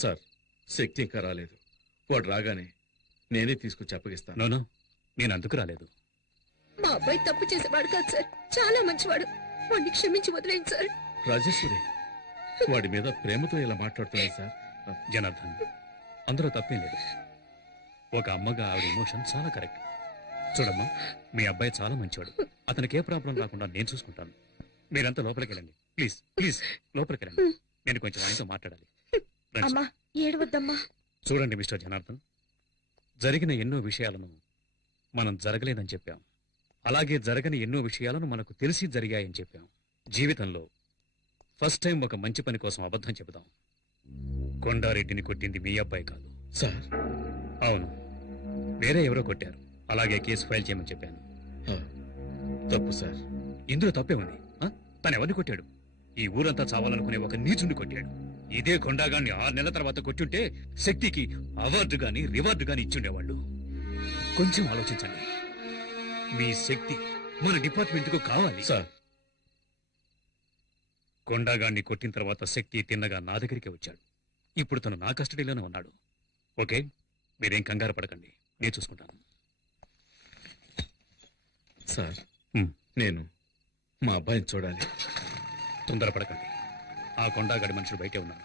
Sir, శక్తి ఇంకా రాలేదు. వాడు రాగానే నేనే తీసుకొచ్చి అప్పగిస్తాను. నోనో, నేను అందుకు రాలేదు. మా అబ్బాయి తప్పు చేసేవాడు కాదు సార్, చాలా మంచివాడు. వాడిని క్షమించి వదిలేండి సార్. రాజేశ్వరి వాడి మీద ప్రేమతో ఇలా మాట్లాడుతుంది సార్. జనార్దన్, అందులో తప్పేం లేదు. ఒక అమ్మగా ఆవిడ ఎమోషన్ చాలా కరెక్ట్. చూడమ్మా, మీ అబ్బాయి చాలా మంచివాడు. అతనికి ఏ ప్రాబ్లం రాకుండా నేను చూసుకుంటాను. మీరంతా లోపలికి వెళ్ళండి. ప్లీజ్ ప్లీజ్ లోపలికి వెళ్ళండి. నేను కొంచెం ఆయనతో మాట్లాడాలి. రండి. అమ్మా ఏడవద్దమ్మా. చూడండి మిస్టర్ జనార్దన్, జరిగిన ఎన్నో విషయాలను మనం జరగలేదని చెప్పాం. అలాగే జరగని ఎన్నో విషయాలను మనకు తెలిసి జరిగాయని చెప్పాం. జీవితంలో ఫస్ట్ టైం ఒక మంచి పని కోసం అబద్ధం చెబుదాం. కొండారెడ్డిని కొట్టింది మీ అబ్బాయి కాదు సార్. అవును, వేరే ఎవరో కొట్టారు. అలాగే కేసు ఫైల్ చేయమని చెప్పాను. తప్పు సార్. ఇందులో తప్పే ఉంది. తను ఎవరిని కొట్టాడు? ఈ ఊరంతా చావాలనుకునే ఒక నీచుని కొట్టాడు. ఇదే కొండాగాన్ని 6 నెలల తర్వాత కొట్టుంటే శక్తికి అవార్డు గాని రివార్డు గాని ఇచ్చుండేవాళ్ళు. కొంచెం ఆలోచించండి. మీ శక్తి మన డిపార్ట్మెంట్ కు కావాలి సార్. కొండాగాన్ని కొట్టిన తర్వాత శక్తి తిన్నగా నా దగ్గరికి వచ్చాడు. ఇప్పుడు తను నా కస్టడీలోనే ఉన్నాడు. ఓకే, మీరేం కంగారు పడకండి, నేను చూసుకుంటాను. సార్, నేను మా అబ్బాయిని చూడాలి. తొందరపడకండి. ఆ కొండాగాడి మనుషులు బయటే ఉన్నారు.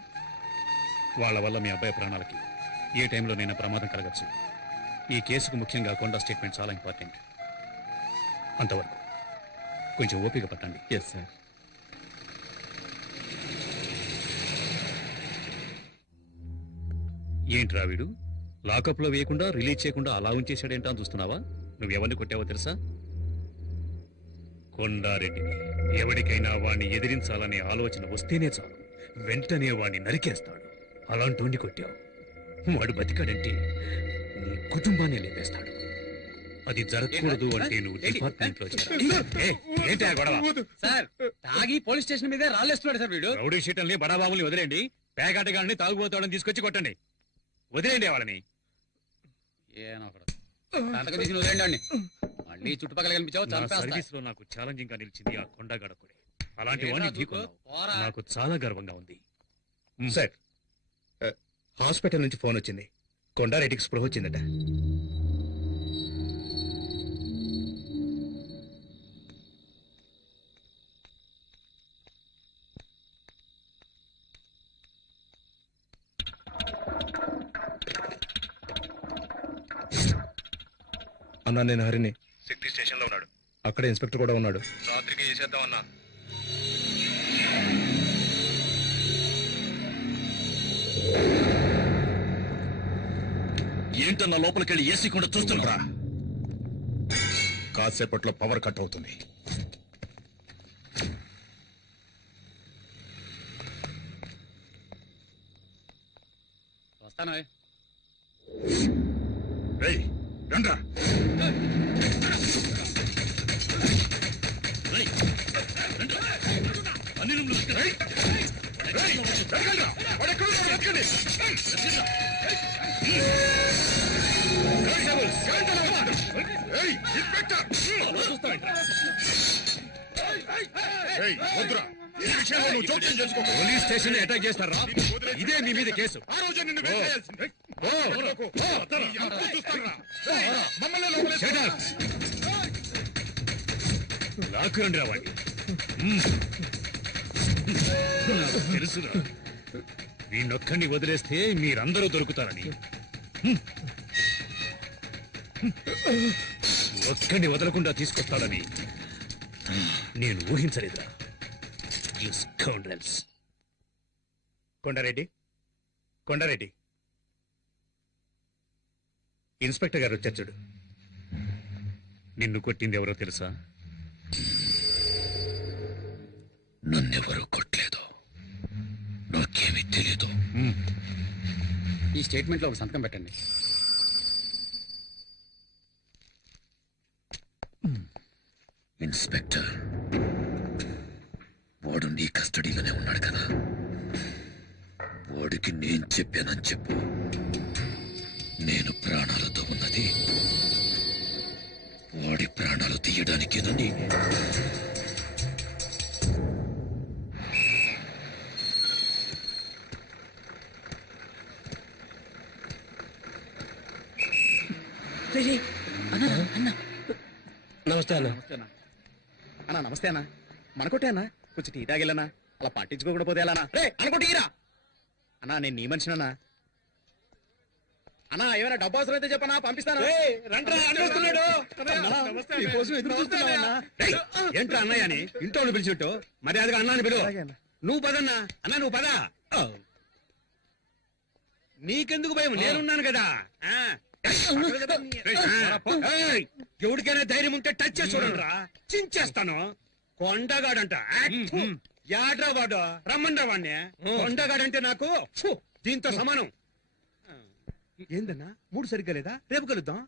వాళ్ళ వల్ల మీ అబ్బాయి ప్రాణాలకి ఏ టైంలో నేను ప్రమాదం కలగచ్చు. ఈ కేసుకు ముఖ్యంగా కొండా స్టేట్మెంట్ చాలా ఇంపార్టెంట్. అంతవరకు కొంచెం ఓపిక పట్టండి. Yes sir. ఏంట్రా వీడు లాకప్లో వేయకుండా రిలీజ్ చేయకుండా అలా ఉంచేశాడేంటా అని చూస్తున్నావా? నువ్వెవరిని కొట్టావో తెలుసా? కొండారెడ్డిని. ఎవరికైనా వాణ్ణి ఎదిరించాలనే ఆలోచన వస్తేనే చాలు, వెంటనే వాణ్ణి నరికేస్తాడు. అలాంటి కొట్టావు. వాడు బతికాడంటే నీ కుటుంబాన్ని లేపేస్తాడు. అది జరగకూడదు అంటే నువ్వు డిపార్ట్మెంట్ లో ఏంటి గొడవ? సార్, తాగి పోలీస్ స్టేషన్ మీదే రాళ్ళేస్తున్నాడు సార్ వీడు. రౌడీ షీటల్ని బడాబాబుల్ని వదిలేండి. పేకాటగాళ్ళని తాగుబోతాడని తీసుకొచ్చి కొట్టండి. వదిలేండి వాళ్ళని. మళ్ళీ చుట్టుపక్కల కనిపించావు సర్వీస్ లో నాకు ఛాలెంజింగ్ గా నిలిచింది ఆ కొండగడకుడే. అలాంటి వాడిని ఢీకొన్నావు. నాకు చాలా గర్వంగా ఉంది. సార్, హాస్పిటల్ నుంచి ఫోన్ వచ్చింది. కొండారెడ్డికి స్పృహ వచ్చిందట. అన్నా, నేను హరిని. శక్తి స్టేషన్ లో ఉన్నాడు. అక్కడ ఇన్స్పెక్టర్ కూడా ఉన్నాడు. రాత్రికి చేసేద్దాం అన్నా. ఏంటన్నా లోపలికెళ్ళి ఏసీ కూడా చూస్తున్నా? కాసేపట్లో పవర్ కట్ అవుతుంది. వస్తాను. రండ్రా. అన్ని రూమ్లు పోలీస్ స్టేషన్ అటాక్ చేస్తారా? ఇదే మీ మీద కేసు. లాక్కురండి రావండి. నాకు తెలుసురా, వీణొక్కడిని వదిలేస్తే మీరందరూ దొరుకుతారని. ఒక్కడిని వదలకుండా తీసుకొస్తాడని నేను ఊహించలేదురా. కొండారెడ్డి, కొండారెడ్డి, ఇన్స్పెక్టర్ గారు వచ్చారు చూడు. నిన్ను కొట్టింది ఎవరో తెలుసా? నన్నెవరూ కొట్టలేదు, నాకేమీ తెలీదు. ఈ స్టేట్మెంట్ లో ఒక సంతకం పెట్టండి. ఇన్స్పెక్టర్, వాడు నీ కస్టడీలోనే ఉన్నాడు కదా, వాడికి నేను చెప్పానని చెప్పు. నేను ప్రాణాలతో ఉన్నది వాడి ప్రాణాలు తీయడానికేనని. నమస్తే అన్న. అన్నా నమస్తే అన్న. మనకొట్టే అన్న, కొంచెం టీ తాగిల్లనా, అలా పట్టించుకోకుండా పోతే ఎలా రే అనుకోటీరా అన్నా. నేను నీ మనిషినన్నా. అన్నా ఏమైనా డబ్బు అవసరం అయితే చెప్పనా, పంపిస్తాను. ఏంట్రా అన్నయ్య అని ఇంట్లో పిలిచిట్టు మరి అదిగా అన్నాన్ని పిలువు. నువ్వు పదన్నా అన్నా, నువ్వు పద. నీకెందుకు భయం, నేనున్నాను కదా. ఎవరికైనా ధైర్యం ఉంటే టచ్ చేసి చూడండిరా, చించేస్తాను. కొండగాడంట యాడ్రా వాడు, రమ్మండ్రా వాడిని. కొండగాడంటే నాకు దీంతో సమానం. ఏందన్నా మూడు సరిగ్గా లేదా, రేపు కలుద్దాం.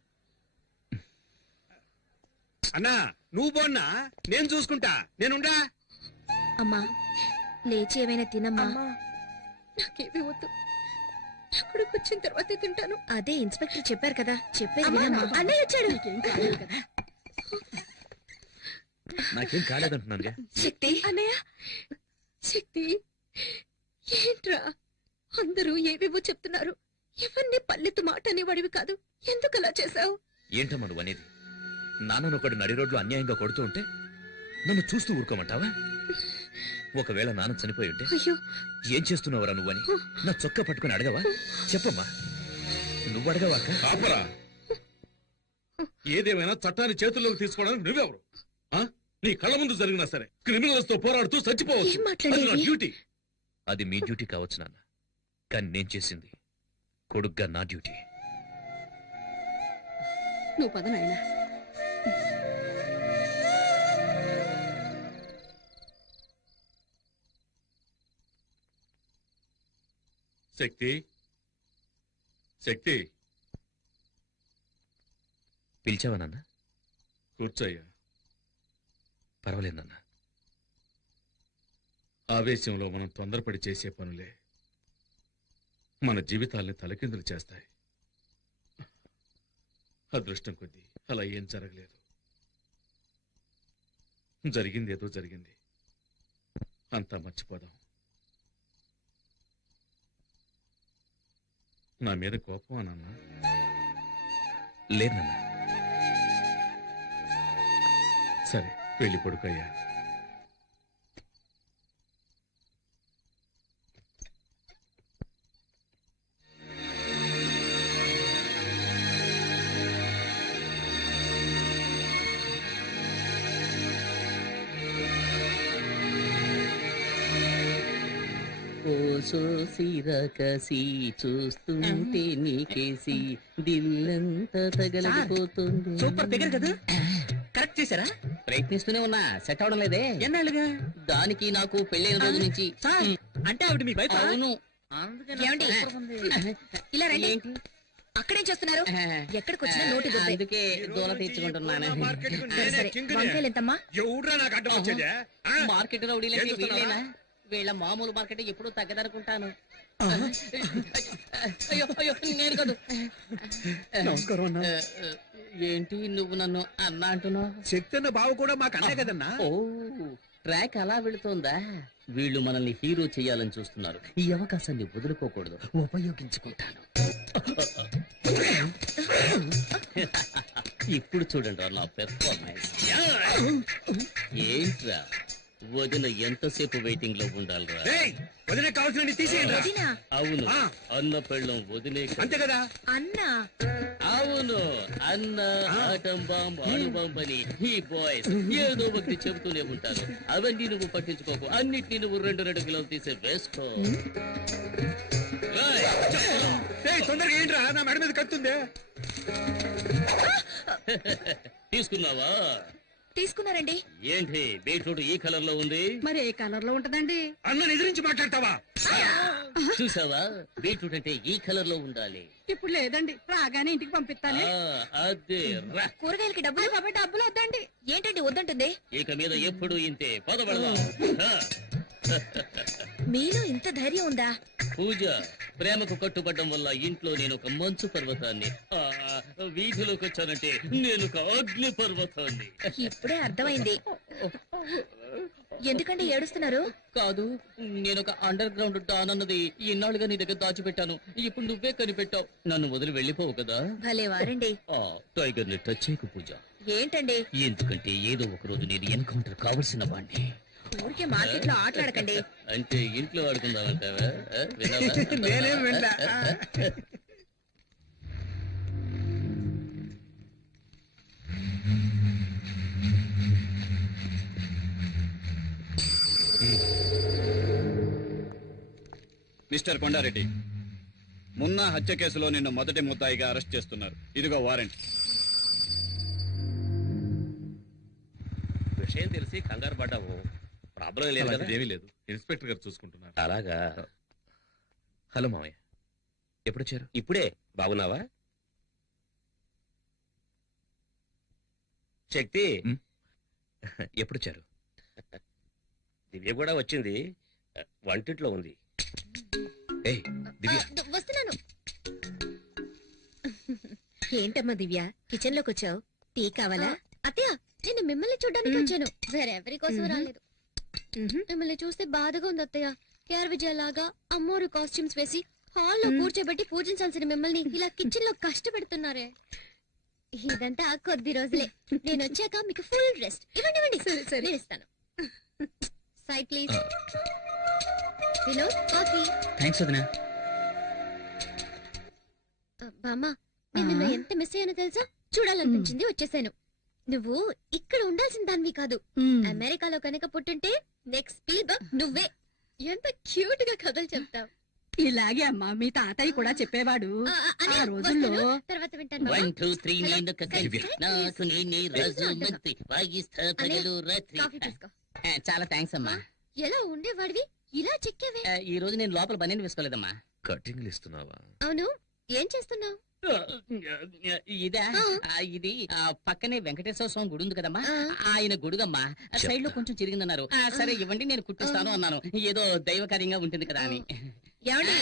అన్నా నువ్వు పోన్నా, నేను చూసుకుంటా, నేనుండా. అమ్మా లేచి ఏమైనా తినమ్మా. నాకేమీ వద్దు, అక్కడికి వచ్చిన తర్వాతే తింటాను. అదే ఇన్స్పెక్టర్ చెప్పారు కదా, చెప్పేది వినమ్మా. అన్నయ్య వచ్చాడు. నాకేం కాలేదంటున్నాను. శక్తి అన్నయ్య, శక్తి ఏంట్రా అందరూ ఏవేవో చెప్తున్నారు. ఎవరిని పల్లెత్తు మాట అనేవాడివి కాదు, ఎందుకు అలా చేశావు? ఏంటమ్మా నువ్వు అనేది? నాన్నను ఒకడు నడి రోడ్లో అన్యాయంగా కొడుతూ ఉంటే నన్ను చూస్తూ ఊరుకోమంటావా? ఒకవేళ నాన్న చనిపోయి ఉంటే అయ్యో ఏం చేస్తున్నావురా నువ్వని నా చొక్కా పట్టుకుని అడగవా? చెప్పమ్మా, నువ్వు అడగవా? ఆపరా. ఏదేమైనా చట్టాన్ని చేతుల్లోకి తీసుకోవడానికి నువ్వెవరు? నీ కళ్ళ ముందు జరిగినా సరే క్రిమినల్స్ తో పోరాడుతూ చచ్చిపోవచ్చు. ఏం మాట్లాడేది? అది నా డ్యూటీ. అది మీ డ్యూటీ కావచ్చు నాన్న, కానీ నేను చేసింది కొడుగ్గా నా డ్యూటీ. నువ్వు పద నాయనా. శక్తి, శక్తి పిలిచావా నాన్న? కూర్చోయ్యా. పర్వాలేదు నాన్న. ఆవేశంలో మనం తొందరపడి చేసే పనులే మన జీవితాల్ని తలకిందులు చేస్తాయి. అదృష్టం కొద్దీ అలా ఏం జరగలేదు. జరిగింది ఏదో జరిగింది, అంతా మర్చిపోదాం. నా మీద కోపం అన్నా? లేదు నాన్న. సరే వెళ్ళి పడుకోయ్యా. సిరకసి చూస్తుంటే నీకేసి దిల్లంతా తగలడిపోతుంది. సూపర్ ఫిగర్ కదా, కరెక్ట్ చేశారా? ప్రయత్నిస్తూనే ఉన్నా, సెట్ అవడం లేదే. ఎన్నాళ్ళుగా? దానికి నాకు పెళ్ళైన రోజు నుంచి. అంటే ఆవిడ మీ వైఫ్? అవును. ఏమండి? ఇలా రండి. ఏంటి? అక్కడేం చేస్తున్నారు? ఎక్కడికి వచ్చినా నోటి దుబ్బే. అందుకే దూల తీర్చుకుంటున్నాను. సరే, వంకాయలు ఎంతమ్మా? ఎవడ్రా నాకు అడ్డం వచ్చేదే? మార్కెట్ రౌడీలకి వీళ్ళేనా? వీళ్ళ మామూలు మార్కెట్ ఎప్పుడూ తగ్గదనుకుంటాను. అయ్యో అయ్యో, నేను కాదు. నమస్కారం అన్నా. ఏంటి నువ్వు నన్ను అన్నా అంటున్నావు? శక్తి అన్న బావ కూడా మాకు అన్నే కదన్నా. ఓ, ట్రాక్ అలా వెళుతోందా? వీళ్ళు మనల్ని హీరో చేయాలని చూస్తున్నారు. ఈ అవకాశాన్ని వదులుకోకూడదు, ఉపయోగించుకుంటాను. ఇప్పుడు చూడండి నా పెర్ఫార్మెన్స్. ఏంట్రా వదిన ఎంతసేపు వెయిటింగ్ లో ఉండాలిరా? వదిలే కావాల్సిన తీసేయండి. వదినా? అవును, అన్న పెళ్ళం వదిలే. అంతే కదా? అన్నా? అవును, అన్న ఆటం బాంబ్ అణుబాంబ్ అని ఈ బాయ్స్ ఏదో ఒకటి చెబుతూనే ఉంటారు. అవన్నీ నువ్వు పట్టించుకోకు, అన్నిటినీ నువ్వు 2 కిలోలు తీసే వేసుకో. తొందరగా ఏంట్రా, నా మెడ మీద కత్తుందే. తీసుకున్నావా? తీసుకున్నారండి. ఏంటి బీట్రూట్ ఈ కలర్ లో ఉంది? మరి ఏ కలర్ లో ఉంటదండి? అన్న ఎదిరించి మాట్లాడతావా? చూసావా, బీట్రూట్ అంటే ఈ కలర్ లో ఉండాలి. ఇప్పుడు లేదండి, రాగానే ఇంటికి పంపిస్తాను. అదే రా. కూరగాయలకి డబ్బులు కాబట్టి డబ్బులు వద్దండి. ఏంటండి వద్దంటుంది? ఇక మీద ఎప్పుడు ఇంతే. పదబడదాం. మీలో ఇంత ధైర్యం ఉందా? పూజ, ప్రేమకు కట్టుబడ్డం వల్ల ఇంట్లో నేను ఒక మంచు పర్వతాన్ని, వీధిలోకి వచ్చానంటే నేను ఒక అగ్ని పర్వతాన్ని. ఇప్పుడే అర్థమైంది. ఎందుకంటే ఏడుస్తున్నారు? కాదు, నేను ఒక అండర్ గ్రౌండ్ డాన్ అన్నది ఇన్నాళ్ళుగా నీ దగ్గర దాచిపెట్టాను. ఇప్పుడు నువ్వే కనిపెట్టావు. నన్ను వదిలి వెళ్ళిపోవు కదా? భలే వారండి. టైగర్ ని టచ్ చేయకు పూజ. ఏంటండి? ఎందుకంటే ఏదో ఒక రోజు నేను ఎన్కౌంటర్ కావలసిన వాడిని. ఊరికే మార్కెట్ లో ఆటలాడకండి. అంటే ఇంట్లో ఆడుకుందామంటావా? నేనేం వెళ్ళా. మిస్టర్ కొండారెడ్డి, మున్నా హత్య కేసులో నిన్ను మొదటి ముద్దాయిగా అరెస్ట్ చేస్తున్నారు. ఇదిగో వారెంట్. విషయం తెలిసి కంగారు పడ్డావు. ప్రాబ్లం లేదు కదా? ఏమీ లేదు, ఇన్స్పెక్టర్ గారు చూసుకుంటున్నారు. అలాగా. హలో మామయ్య, ఎప్పుడొచ్చారు? ఇప్పుడే. బాగున్నావా? శక్తి ఎప్పుడొచ్చారు? దివ్య కూడా వచ్చింది, వంటింట్లో ఉంది. ఏయ్ దివ్య. వస్తున్నాను. ఏంటమ్మా దివ్య, కిచెన్ లోకి వచ్చావు? టీ కావాలా? అత్తయ్య, నేను మిమ్మల్ని చూడడానికి వచ్చాను, వేరెవరి కోసం రాలేదు. మిమ్మల్ని చూస్తే బాధగా ఉంది అత్తయ్య. కేఆర్ విజయ్ లాగా అమ్మోరు కాస్ట్యూమ్స్ వేసి హాల్లో కూర్చోబెట్టి పూజించాల్సిన మిమ్మల్ని ఇలా కిచెన్ లో కష్టపెడుతున్నారే. ఇదంతా కొద్ది రోజులే. నేను వచ్చాక మీకు ఫుల్ రెస్ట్. ఇవ్వండి ఇవ్వండి, నేను ఇస్తాను. Side please. Vinod, coffee. Thanks వదినా. బామ్మ, నేను నిన్న ఎంత మిస్ అయ్యానో తెలుసా? చూడాలనిపించింది, వచ్చేసాను. నువ్వు ఇక్కడ ఉండాల్సిన దానివి కాదు. అమెరికాలో కనుక పుట్టుంటే నెక్స్ట్ స్పీల్బర్గ్ నువ్వే. ఎంత క్యూట్ గా కథలు చెప్తావు. ఇలాగే అమ్మా మీ తాతయ్య కూడా చెప్పేవాడు. అనే ఆ రోజుల్లో తర్వాత వింటాను. 1 2 3 నేను కకలి నాకు నేనే రాజు మంత్రి వాగిస్తా పగలు రాత్రి. కాఫీ తీసుకో. చాలా థ్యాంక్స్ అమ్మా. ఎలా ఉండేవాడివి ఇలా చెక్కేవే? ఈ రోజు నేను లోపల బనీని వేసుకోలేదమ్మా. కటింగ్లు ఇస్తున్నావా? అవును, ఏం చేస్తున్నావు? ఇదా? ఇది పక్కనే వెంకటేశ్వర స్వామి గుడి ఉంది కదమ్మా, ఆయన గుడుగమ్మా. సైడ్ లో కొంచెం చిరిగిందన్నారు. సరే ఇవ్వండి, నేను కుట్టిస్తాను అన్నాను. ఏదో దైవకార్యంగా ఉంటుంది కదా అని. ఏమండి,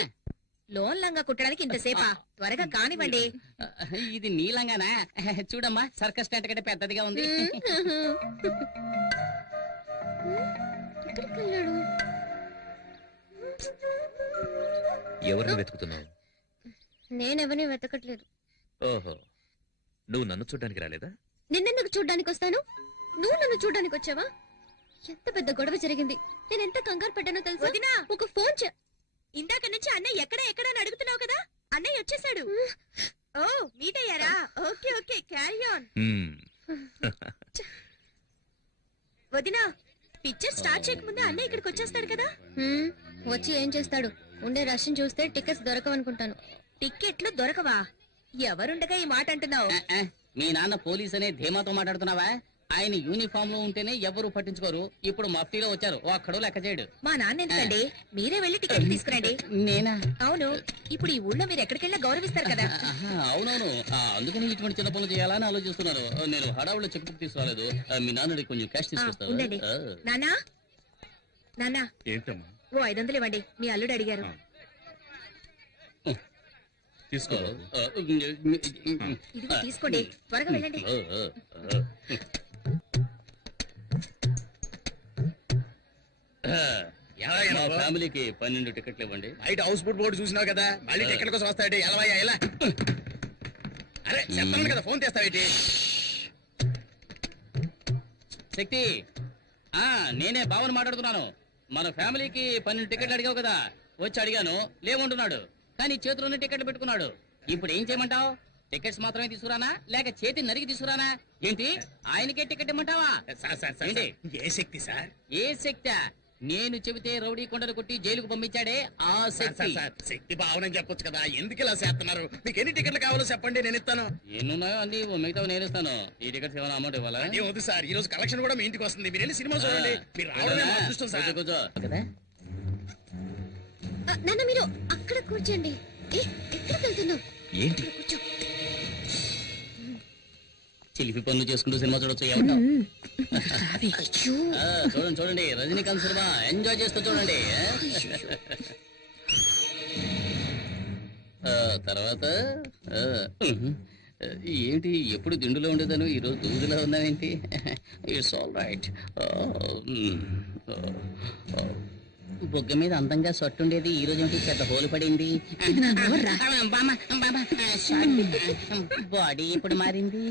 లోన్ లంగా కుట్టడానికి ఇంతసేపా? త్వరగా కానివ్వండి. ఇది నీలంగానా? చూడమ్మా, సర్కస్ టెంట్ కంటే పెద్దదిగా ఉంది. ఎక్కడికి వెళ్ళాడు? ఎవరిని వెతుకుతున్నావు? నేనెవరిని వెతకట్లేదు. ఓహో, నువ్వు నన్ను చూడ్డానికి రాలేదా? నిన్నెందుకు చూడ్డానికి వస్తాను? నువ్వు నన్ను చూడ్డానికి వచ్చావా? ఎంత పెద్ద గొడవ జరిగింది. నేను ఎంత కంగారు పడ్డానో తెలుసా? వదినా, ఒక ఫోన్ ఇందాక నుంచి అన్నయ్య ఎక్కడ అని అడుగుతున్నావు కదా? అన్నయ్య వచ్చేసాడు. ఓ, మీట్ అయ్యారా? Okay okay, carry on. వదినా, పిక్చర్ స్టార్ట్ చేయకముందే అన్నయ్య ఇక్కడికి వచ్చేస్తాడు కదా? వచ్చి ఏం చేస్తాడు? ఉండే రష్ని చూస్తే టికెట్స్ దొరకవనుకుంటాను. టిక్కెట్లు దొరకవా? ఎవరుండగా ఈ మాట అంటున్నావు? మీ నాన్న పోలీస్ అనే ధీమాతో మాట్లాడుతున్నావా? ఆయన యూనిఫామ్ లో ఉంటేనే ఎవరు పట్టించుకోరు. ఇప్పుడు మఫ్టీలో వచ్చారు, ఒక్కడో లెక్క చేయడు. మా నాన్న ఎందుకండి? మీరే వెళ్ళి టికెట్ తీసుకురండి. నేనా? అవును, ఇప్పుడు ఈ ఊళ్ళో మీరు ఎక్కడికెళ్ళా గౌరవిస్తారు కదా. అవునవును, అందుకని ఇటువంటి చిన్న పనులు చేయాలని ఆలోచిస్తున్నాను. నేను హడావుల్లో చెక్ బుక్ తీసుకురాలేదు. మీ నాన్నడి కొంచెం క్యాష్ ఉండండి. తీసుకొస్తాను. నానా నానా, ఏంటమ్మా? ఓ 500 ఇవ్వండి, మీ అల్లుడు అడిగారు. తీసుకో. ఇదిగో తీసుకోండి, త్వరగా వెళ్ళండి. మా ఫ్యామిలీకి 12 టికెట్లు ఇవ్వండి. బయట హౌస్ బోట్ బోర్డు చూసినావు కదా, మళ్ళీ టికెట్ల కోసం వస్తాయంటే ఎలవయ్యా ఎలా? అరే చెప్తాను కదా, ఫోన్ చేస్తావేటి? శక్తి, నేనే బావని మాట్లాడుతున్నాను. మన ఫ్యామిలీకి 12 టికెట్లు అడిగావు కదా, వచ్చి అడిగాను, లేవంటున్నాడు. కానీ చేతిలోనే టికెట్లు పెట్టుకున్నాడు. ఇప్పుడు ఏం చేయమంటావు? టికెట్స్ మాత్రమే తీసుకురానా, లేక చేతి నరికి తీసుకురానా? ఏంటి, ఆయనకే టికెట్ ఇమ్మంటావా? ఏంటి? ఏ శక్తి సార్? ఏ శక్తి? నేను చెబితే రౌడీ కొండలు కొట్టి జైలుకు పంపించాడే ఆ శక్తి. శక్తి భావనని చెప్పొచ్చు కదా, ఎందుకు ఇలా చేస్తున్నారు? మీకు ఎన్ని టికెట్లు కావాలో చెప్పండి, నేను ఇస్తాను. ఎన్నున్నాయో అన్ని మిగతా నేను ఇస్తాను. ఈ టికెట్స్ ఏమైనా అమౌంట్ ఇవ్వాలా? ఏం వద్దు సార్, ఈ రోజు కలెక్షన్ కూడా మీ ఇంటికి వస్తుంది. మీరు వెళ్ళి సినిమా చూడండి. మీరు రావడమే మా అదృష్టం సార్. కూర్చో కదా. నాన్న, మీరు అక్కడ కూర్చోండి. ఎక్కడికి వెళ్తున్నావు? ఏంటి? కూర్చో. చిలిపి పనులు చేసుకుంటూ సినిమా చూడొచ్చు. ఏమంటావు? చూడండి చూడండి, రజనీకాంత్ సినిమా ఎంజాయ్ చేస్తూ చూడండి. తర్వాత ఏంటి, ఎప్పుడు దిండులో ఉండేదాను, ఈరోజు దూదులో ఉన్నావేంటి? It's all right. బొగ్గ మీద అందంగా సొట్టుండేది ఈ రోజు ఏంటి పెద్ద హోలు పడింది. బాడీ ఇప్పుడు మారింది.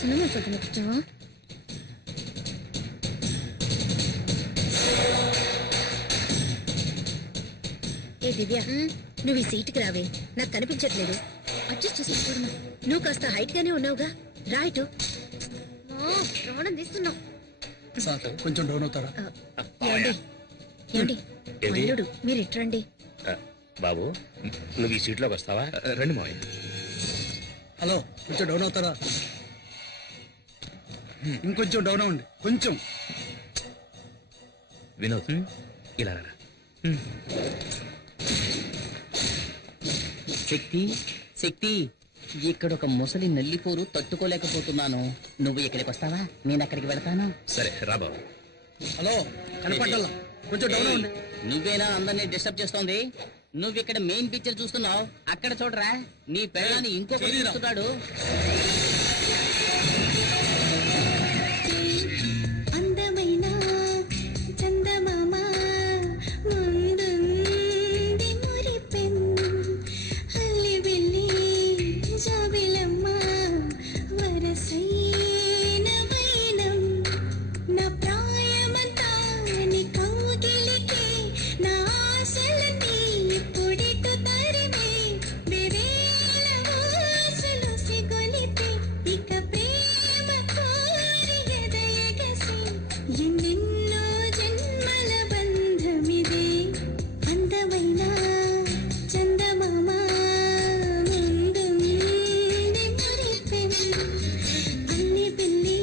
సినిమా చూద్దాం కూర్చోవా? ఏ దివ్య, నువ్వు ఈ సీటుకి రావే, నాకు కనిపించట్లేదు. అడ్జస్ట్ చేసుకోవడం. నువ్వు కాస్త హైట్ గానే ఉన్నావుగా, రైట్. ప్రాణం తీస్తున్నావు. సార్ కొంచెం డౌన్ అవుతారా? ఏమండి ఏమండి, ఏది? అల్లుడు మీరు ఇట్రండి. బాబు నువ్వు ఈ సీట్లోకి వస్తావా? రండి మావయ్య. హలో, కొంచెం డౌన్ అవుతారా? ఇంకొంచెం డౌన్ అవ్వండి, కొంచెం. వినోద్ ఇలా రా. శక్తి శక్తి, ఇక్కడ ఒక ముసలి నల్లిపోరు తట్టుకోలేకపోతున్నాను. నువ్వు ఇక్కడికి వస్తావా? నేను అక్కడికి వెళతాను. సరే రా బాబు. హలో, కనపడ్డాలా? కొంచెం డౌన్ అవ్వండి. నువ్వేనా అందరినీ డిస్టర్బ్ చేస్తోంది? నువ్వు ఇక్కడ మెయిన్ పిక్చర్ చూస్తున్నావు, అక్కడ చూడరా. నీ పెళ్ళాన్ని ఇంకొకటి చూస్తున్నాడు. అందమైన చందమామ ముందుంది మురిపెన్ అల్లి బిల్లి జాబిలమ్మ వరసైన వైనం నా ప్రాయమంతా నీ కౌగిలికి నా ఆశలన్నీ పొడితో తరిమే బెవేల వాసలు సిగొలిపే ఇక ప్రేమ కోరి ఎదయగసి ఎన్నెన్నో జన్మల బంధమిదే అందమైన చందమామ ముందుంది మురిపెన్ అల్లి బిల్లి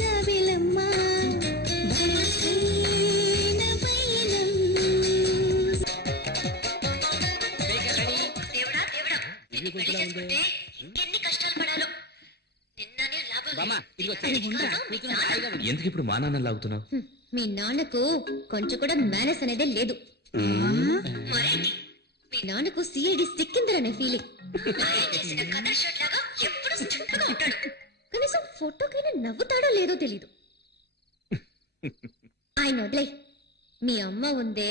జాబిలమ్మ వరసైన వైనం ఇల్లు కొంచెంలా ఉంది. ఎన్ని కష్టాలు పడాలో. నిన్ననే లాభం. బామ్మ, ఇదిగో కూర్చుని హాయిగా విను. ఎందుకు ఇప్పుడు మా నాన్న లాగుతున్నావు? మీ నాన్నకు కొంచెం కూడా మేనస్ అనేదే లేదు. మరేంటి? మీ నాన్నకు సిఐడి సిక్కిందరనే ఫీలింగ్. చేసిన కదర్ షర్ట్ లాగా ఎప్పుడు చుట్టుగా ఉంటాడు. కనీసం ఫోటోకైనా నవ్వుతాడో లేదో తెలీదు. ఆయన వదిలే. మీ అమ్మ ఉందే,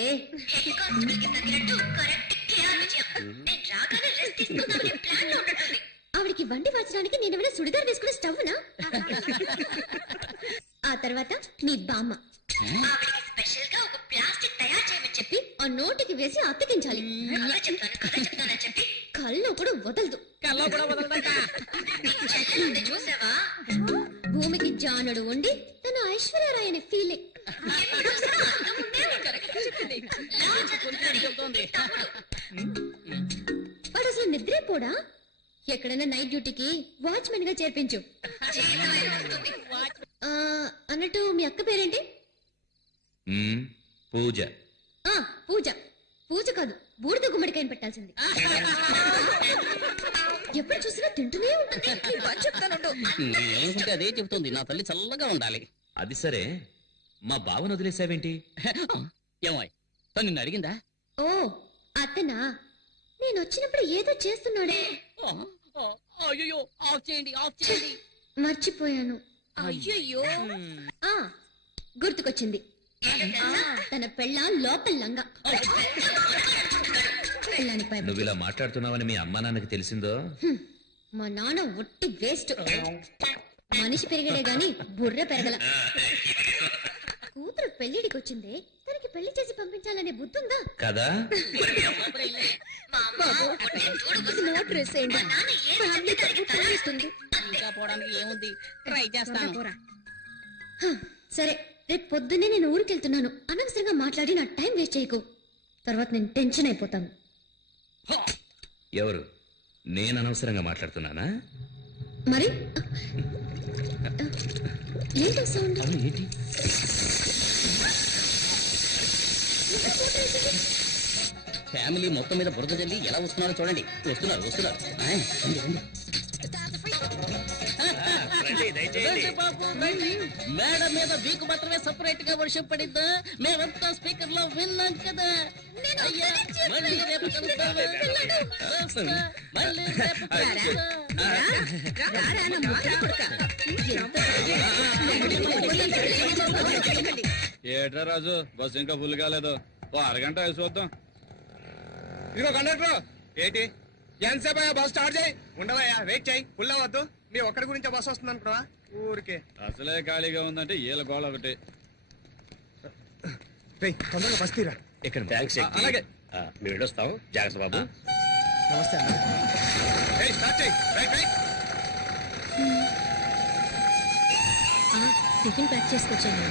హెడ్ కానిస్టేబుల్ కి తగినట్టు కరెక్ట్ కేఆర్ విజయం. నేను రాగానే రెస్ట్ తీసుకుందామనే ప్లాన్ లో ఉంటుంది. ఆవిడికి వండి వాచడానికి నేనేమైనా సుడిదార్ వేసుకునే స్టవ్నా? ఆ తర్వాత మీ బామ్మ. ఆవిడికి స్పెషల్ గా ఒక ప్లాస్టిక్ తయారు చేయమని చెప్పి ఆ నోటికి వేసి అతికించాలి. కథ చెప్తానని చెప్పి కళ్ళు కూడా వదలదు. కల్లో కూడా వదలదంట. చెల్లెలుంది చూసావా? భూమికి జానుడు ఉండి తన ఐశ్వర్యరాయ్ అనే ఫీలింగ్. వాడు అసలు నిద్రపోడా? ఎక్కడైనా నైట్ డ్యూటీకి వాచ్మెన్ గా చేర్పించు. ఆ, అన్నట్టు మీ అక్క పేరేంటి? పూజ. ఆ, పూజ. పూజ కాదు, బూడిద గుమ్మడికాయని పెట్టాల్సింది. ఎప్పుడు చూసినా తింటూనే ఉంటుంది. నీ బాధ చెప్తానుండు. ఏమనుకుంటే అదే చెబుతుంది. నా తల్లి చల్లగా ఉండాలి. అది సరే, మా బావను వదిలేసావేంటి? ఏమాయ్, తను నిన్ను అడిగిందా? ఓ, అతనా? నేను వచ్చినప్పుడు ఏదో చేస్తున్నాడే. అయ్యో, ఆఫ్ చేయండి, ఆఫ్ చేయండి. మర్చిపోయాను. అయ్యో, ఆ, గుర్తుకొచ్చింది. తన పెళ్ళ లోపల లంగా. పెళ్ళానికి భయపడు. నువ్వు ఇలా మాట్లాడుతున్నావని మీ అమ్మా నాన్నకి తెలిసిందో? మా నాన్న ఒట్టి వేస్ట్. మనిషి పెరిగాడే గాని బుర్ర పెరగల. కూతురు పెళ్లిడికి వచ్చిందే, తనకి పెళ్లి చేసి పంపించాలనే బుద్ధి ఉందా? కదా? ఇంకా పోవడానికి ఏముంది, ట్రై చేస్తాను. సరే, రేపు పొద్దున్నే నేను ఊరికెళ్తున్నాను. అనవసరంగా మాట్లాడి నా టైం వేస్ట్ చేయకు. తర్వాత నేను టెన్షన్ అయిపోతాను. ఎవరు? నేను అనవసరంగా మాట్లాడుతున్నానా? మరి ఏంటో సౌండ్? అవును, ఏంటి? ఫ్యామిలీ మొత్తం మీద బురద జల్లి ఎలా వస్తున్నారో చూడండి. వస్తున్నారు, వస్తున్నారు. రండి, రండి. రండి బాబు, రండి. మేడ మీద వీకు మాత్రమే సపరేట్ గా వర్షం పడిద్దా? మేమంతా స్పీకర్ లో విన్నాం కదా. అయ్యా, మళ్ళీ రేపు కలుద్దామా? వస్తా, మళ్ళీ రేపు కలుద్దాం. ఏట్రా రాజు బస్సు ఇంకా ఫుల్ కాలేదు ఓ అరగంట వేసి చూద్దాం. ఇదిగో కండక్టర్ ఏంటి ఎంతసేపు బస్ స్టార్ట్ చేయి. ఉండవయ్యా వెయిట్ చేయి. ఫుల్ అవ్వద్దు. నీ ఒక్కడి గురించి బస్సు వస్తుంది అనుకున్నావా? ఊరికే అసలే ఖాళీగా ఉందంటే ఈల గోళ ఒకటి. తొందరగా బస్ తీరా. ఇక్కడ థ్యాంక్స్ అలాగే. మేము వెళ్ళొస్తాం. జాగ్రత్త బాబు. నమస్తే అన్న. స్టార్ట్ చేయి. Right right. టిఫిన్ ప్యాక్ చేసుకొచ్చాను.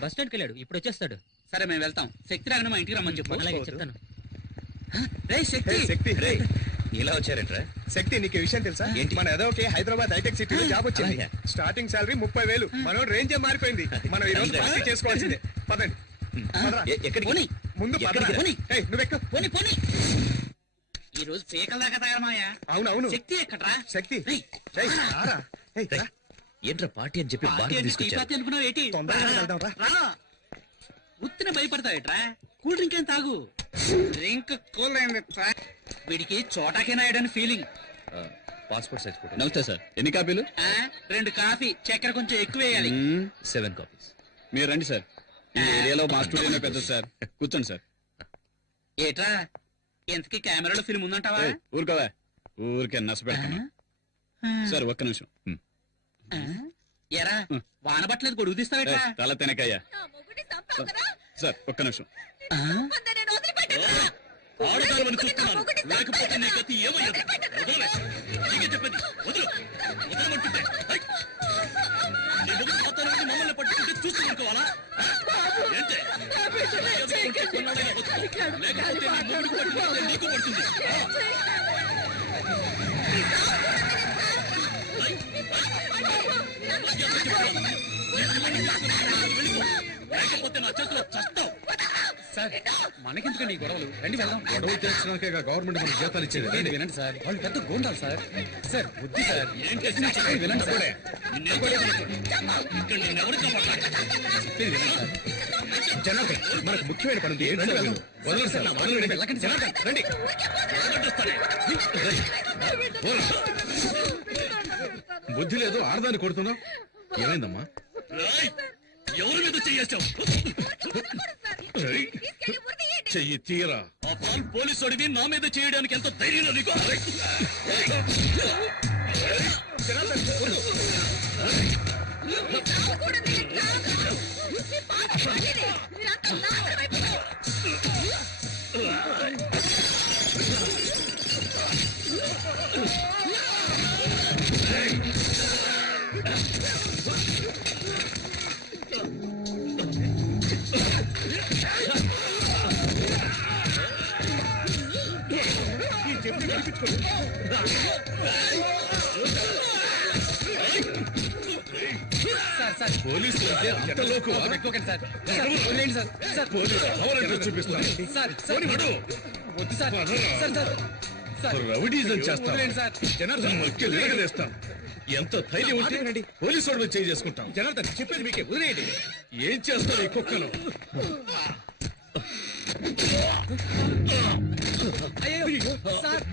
బస్ స్టాండ్కి వెళ్ళాడు, ఇప్పుడు వచ్చేస్తాడు. సరే మేము వెళ్తాం. శక్తి రాగానే మా ఇంటికి రమ్మని చెప్పు. అలాగే చెప్తాను. రే శక్తి. శక్తి ఇలా వచ్చారేంట్రా? శక్తి నీకు ఈ విషయం తెలుసా? ఏంటి? మన ఏదోకి హైదరాబాద్ హైటెక్ సిటీలో జాబ్ వచ్చింది. అలాగా? Starting salary 30,000. మనం రేంజ్ మారిపోయింది. మనం ఈ రోజు పార్టీ చేసుకోవాల్సిందే. పదండి. పదరా. ఎక్కడికి? పోనీ. ముందు పదరా. పోనీ. ఏయ్, నువ్వెక్కు. పోనీ పోనీ. ఈ రోజు పీకల దాకా తయారమాయా. అవునవును. శక్తి ఎక్కడ్రా? శక్తి రేయ్, ఏయ్, రారా. ఏయ్, రా. ఏంట్రా పార్టీ అని చెప్పి పార్టీ బాగా అంటే టీ తీసుకొచ్చారు. పార్టీ అనుకున్నావు ఏంటి? తొందరగా వెళ్దాం రా. రా. ఉత్తిన భయపడతావేట్రా? కూల్ డ్రింక్ ఏం తాగు. డ్రింక్ కూల్ వీడికి చోటాకేనా అయ్యాడని ఫీలింగ్. Passport size photo. నమస్తే సార్, ఎన్ని కాపీలు? 2 కాఫీ, చక్కెర కొంచెం ఎక్కువ వేయాలి. 7 కాపీస్. మీరు రండి సార్. ఈ ఏరియాలో మా స్టూడియోనే పెద్ద సార్. కూర్చోండి సార్. ఏట్రా ఎంతకి కెమెరాలో ఫిల్మ్ ఉందంటావా? ఏయ్, ఊరుకోవా. ఊరికే నచ్చ పెడతాను సార్. ఒక్క నిమిషం. ఎరా వాన పట్టలేదు, గొడుగు తీస్తావేట్రా? ఏయ్, తల తినకయ్యా సార్. ఒక్క నిమిషం. ఆడదానమని చూస్తున్నాను, లేకపోతే నీ గతి ఏమయ్యదు. వదలవే. నీకే చెప్పేది. వదలు. వదలమంటుంటే. హై. నీ మొగుడు మాత్రానికి మమ్మల్ని పట్టుకుంటే చూస్తూ అనుకోవాలా? ఏంటే? కొన్నాళ్ళైనా బతుకు. లేకపోతే నీ మొగుడికి పట్టినట్టే నీకు పడుతుంది. లేకపోతే నా చేతిలో చస్తావు. సార్ మనకెందుకు నీ గొడవలు? రండి వెళ్దాం. గొడవలు చేస్తున్నాకే గవర్నమెంట్ మనకు జీతాలు ఇచ్చేది. ఏంటి వినండి సార్, వాళ్ళు పెద్ద గోండాలు సార్. సార్ బుద్ధి సార్. ఏం చేసినా చెప్పండి. వినండి సార్. ఇక్కడ నిన్నెవరు కాపాడతారు? చెప్పేది వినండి సార్. జనార్దన్, మనకు ముఖ్యమైన పని ఉంది. రండి వెళ్దాం. వదలండి సార్. వదలండి. వెళ్ళకండి జనార్దన్, రండి. బుద్ధి లేదు, ఆడదాన్ని కొడుతున్నావు. ఏమైందమ్మా? రాయ్, ఎవరి మీద చెయ్యేశావు? చెయ్యి తీరా. ఆ పాల్ పోలీసు అడిగి నా మీద చేయడానికి ఎంత ధైర్యం నీకు? సార్ పోలీసులు అంటే అంత లోకువా? పెట్టుకోకండి సార్. సార్ వదిలేయండి సార్. సార్ పోలీసు కావాలంటే చూపిస్తాను. సార్ సార్ వద్దు sir. Sir sir sir rowdyism చేస్తాం. వదిలేయండి సార్. జనార్దన్ మొక్కి లేగదేస్తాం. ఎంత ధైర్యం ఉంటే రండి. పోలీసు వాడు చేయి చేసుకుంటాం. జనార్దన్ చెప్పేది మీకే, వదిలేయండి. ఏం చేస్తావు ఈ కుక్కను? అయ్యో సార్.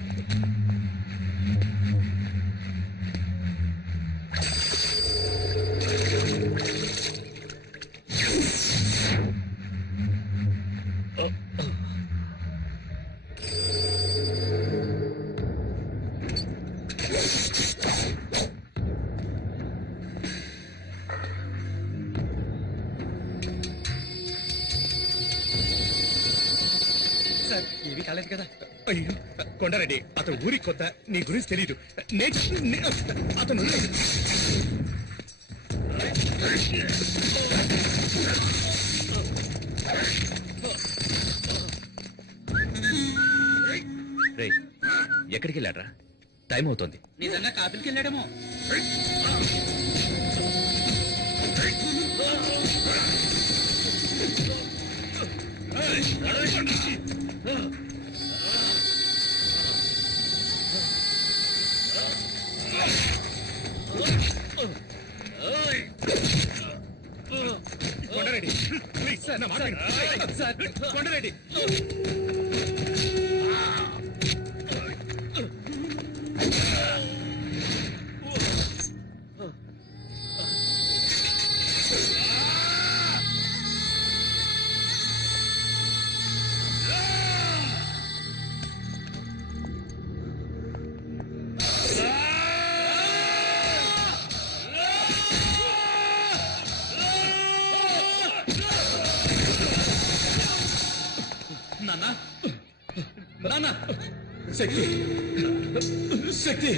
సార్ ఏమీ కాలేదు కదా? అయ్యో కొండారెడ్డి, అతను ఊరికి కొత్త, నీ గురించి తెలియదు. అతను రేయ్, ఎక్కడికి వెళ్ళాడ్రా? టైం అవుతోంది. నిజంగా కాఫీకి వెళ్ళాడేమో. కొండారెడ్డి ప్లీజ్ సార్, నా మాట వినండి. సార్ కొండారెడ్డి. నాన్న నాన్న శక్తి శక్తి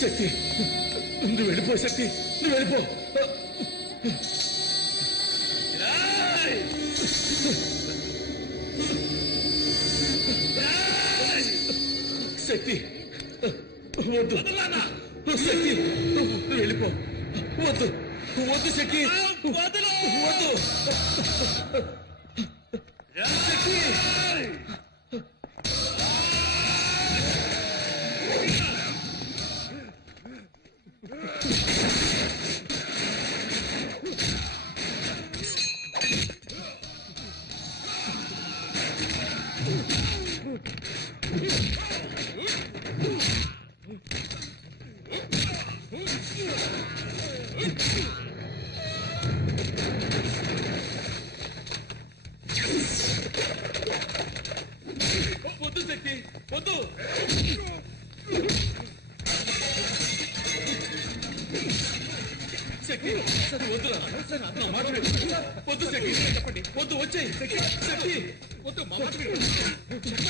శక్తి నువ్వు వెళ్ళిపో శక్తి నువ్వు వెళ్ళిపో శక్తి వద్దు శక్తి వెళ్ళిపో వద్దు వద్దు శక్తి వద్దు శక్తి వద్దు శక్తి వద్దు శక్తి వద్దురా నా మాట విను. వద్దు శక్తి చెప్పండి వద్దు వచ్చేయి శక్తి వద్దు మా మాట విను.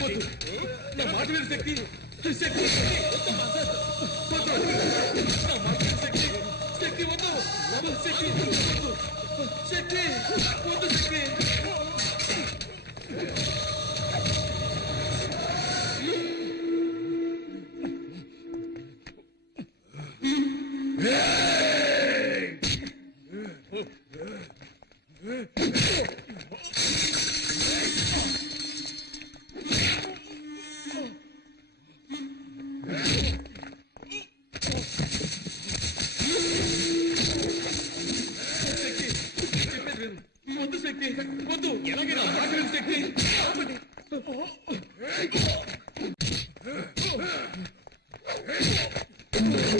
వద్దు నా మాట విను శక్తి శక్తి వద్దు మా సార్. వద్దు నా మాట విను శక్తి శక్తి వద్దు శక్తి వద్దు శక్తి వద్దు శక్తి వద్దు శక్తి వద్దు ఎలాగైనా మాట విను శక్తి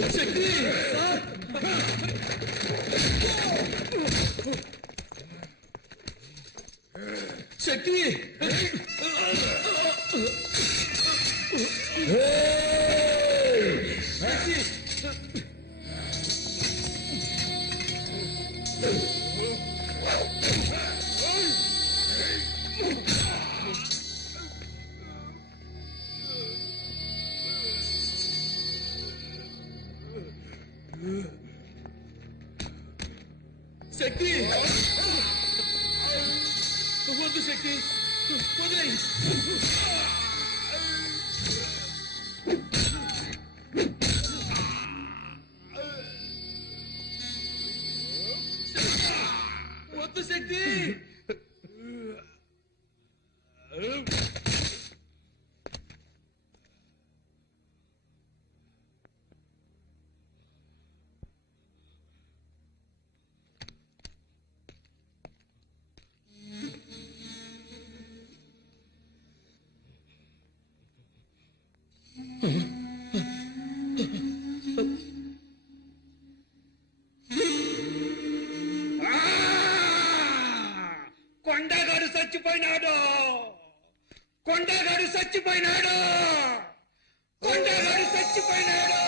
శక్తి శక్తి శక్తి వద్దు శక్తి వదిలేయి వద్దు శక్తి కొండగాడు చచ్చిపోయినాడు కొండగాడు చచ్చిపోయినాడు కొండగాడు చచ్చిపోయినాడు